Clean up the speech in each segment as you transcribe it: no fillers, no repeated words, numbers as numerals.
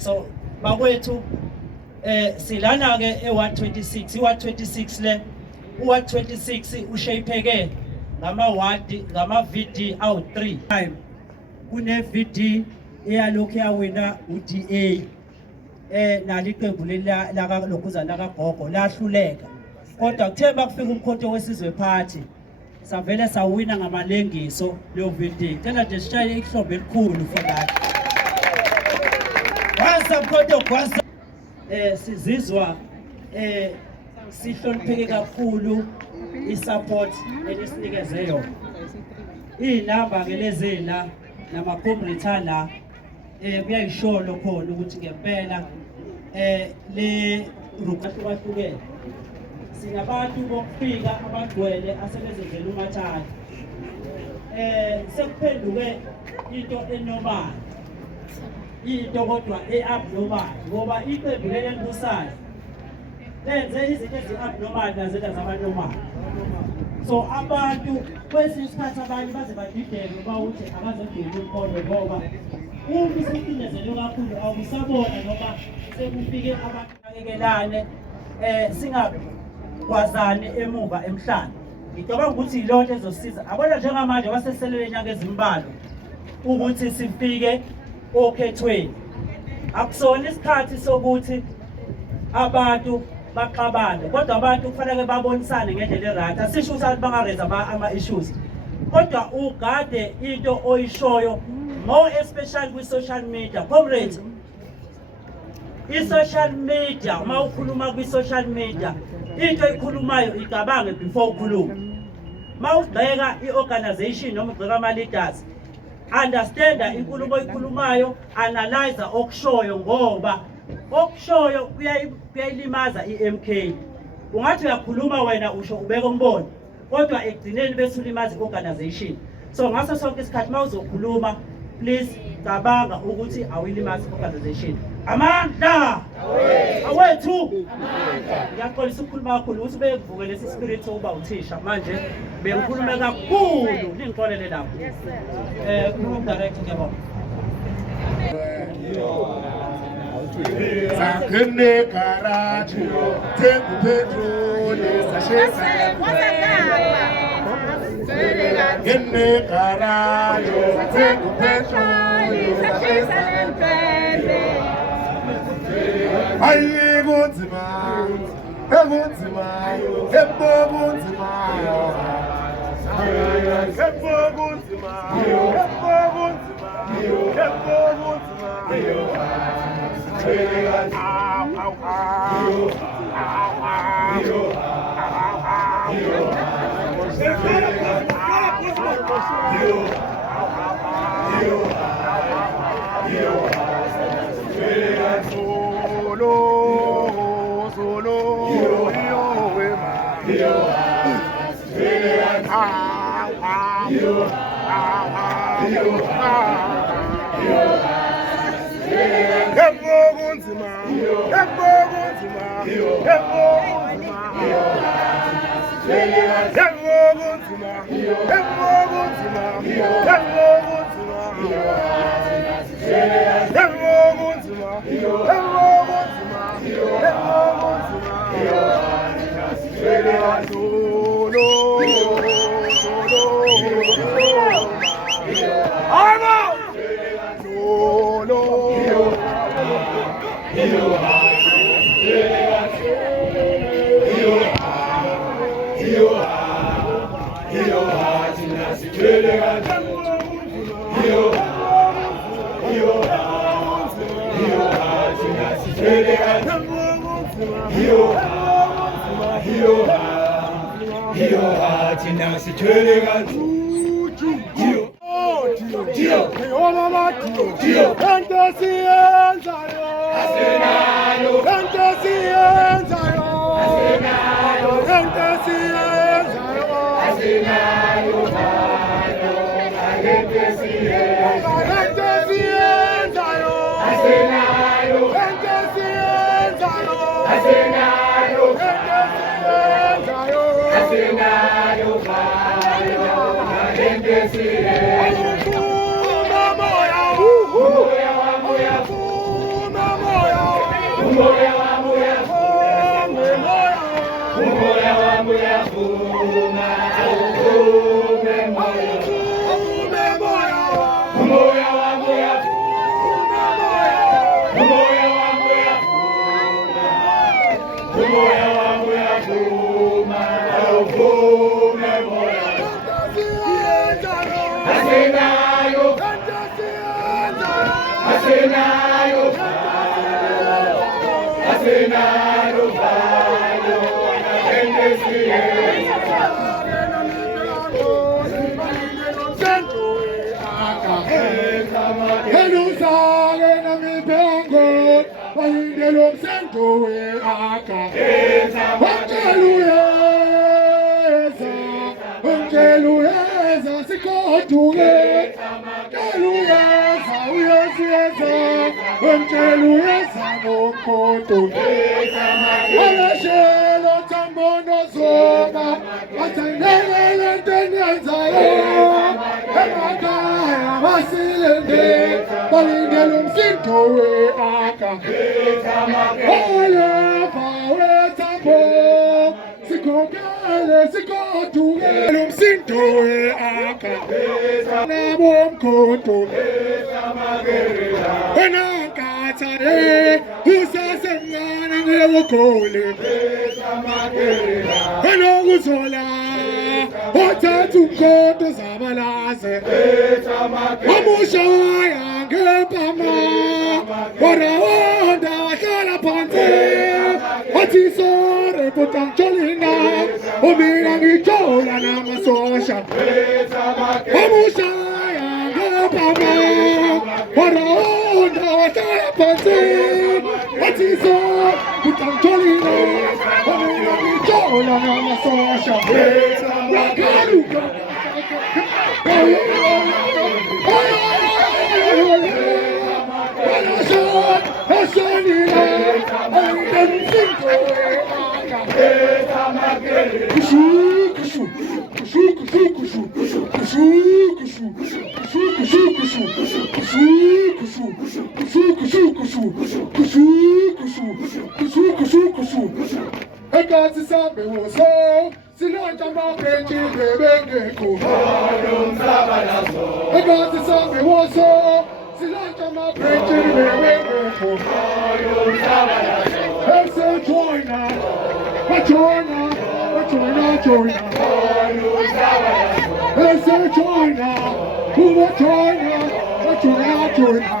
So bakwethu silana ke e126 i126 le u126 ushaypheke ngama ward ngama VD awu3 kune VD eyalokhu yawina uDA naliqembu la lokhuzana kaGogo lahluleka kodwa kuthe bakufika umkhonto wesizwe party savele sawina ngamalengiso leyo VD tena nje sishaye ihlombe elikhulu for that kwasa mkhonto kwasa sizizwa sihlonipheke kakhulu isupport elisinikeze yona inamba ke lezena namakhombritana kuyayisholo khona ukuthi ngempela le group ahlukahlukene sinabantu bokufika abagcwele asebezenzela umathanda sekuphenduke into enormal into kodwa eabnormal ngoba iqembu lelibusayo lenze izinto eziabnormal nazenda zabanormal so abantu kwesinye isikhathi abanye baze badideke bawuthi akazodinga umkhondo ngoba uma isicinezelo kakhulu awusabona noma sekufike abantu bakekelane singakwazani emuva emhlanje ngicabanga ukuthi ilonto ezosiza abona njengamanje baseselele nyanga ezimbalo ukuthi sifike okhethweni akusona isikhathi sokuthi abantu baxabane kodwa abantu kufanele babonisane ngendlela eright asisho ukuthi abantu bangareza ama issues kodwa ugade into oyishoyo more especially kwi social media comrades i-social media uma ukhuluma kwi-social media into ekhulumayo icabange before ukhuluma uma ubheka i-organization noma ubheka ama-leaders understanda inkulumo oyikhulumayo analyze okushoyo ngoba okushoyo kuyayilimaza iMK ungathi uyakhuluma wena usho ubeka umbono kodwa egcineni bese ulimaza i-organization so ngaso sonke isikhathi mawuzokhuluma please cabanga ukuthi awilimazi i-organization amandla awethu amandla ngiyaxolisa ukukhuluma kakhulu ukuthi bevuke lesi spirit sokuba uthisha manje bengikhuluma kakhulu ningixolele lapho director ngiyabonga Sakene karachi, tengu petroli, sashesa. Sakene karachi, tengu petroli, sashesa. Aye gunzima, gunzima, ebo gunzima, ebo gunzima, ebo gunzima. Umoya wami uyavuma, awuvume moya. Umoya wami uyavuma, umoya wami uyavuma, umoya wami uyavuma, awuvume moya. Asinayo, asinayo, asinayo, valo, Heluzake namipengo balindelo msento weaka Ungeluyeza sikoduke Ungeluyeza uyeziyeza Ungeluyeza ngokodo Alashelo tambono zoma Atangele tenyenzayo Emakaya masilende balindelo msinto weaka Olefa wetambo Sikogele sikoduke Lumsinto weaka Nabo mkondo Wenakatare Usasemngane ngewokole Wenokuzola Othathu mkondo zabalaze Wamushaya ngepama Waraonda wahlala phansi Wathi sore butangcolina Umina ngithola namasosha Wamushaya ngepama Waraonda wahlala phansi Wathi sore butangcolina Umina ngithola namasosha Wakaluka Enkathi sambe woso silonta maphenji bebengekho Enkathi sambe woso silonta maphenji bebengekho Ese joina joina Ese joina Kuba joina joina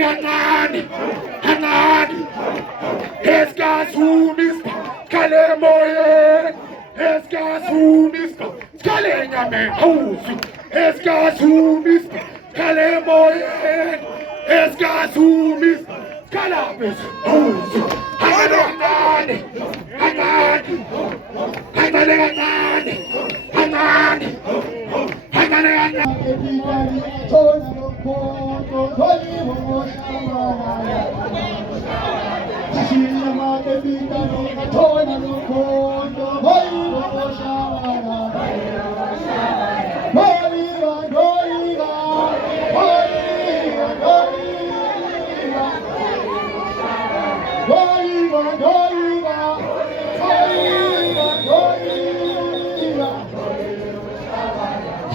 kancane kancane esikazumisa kale moyeni esikazumisa kale nyame awuzi esikazumisa kale moyeni esikazumisa kalabisi awuzi kancane kancane kancane kancane kancane kancane kancane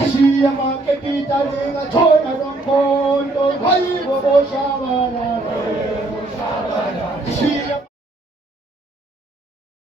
Shia ma ke pita linga chona don kondo, bhai bo shavara.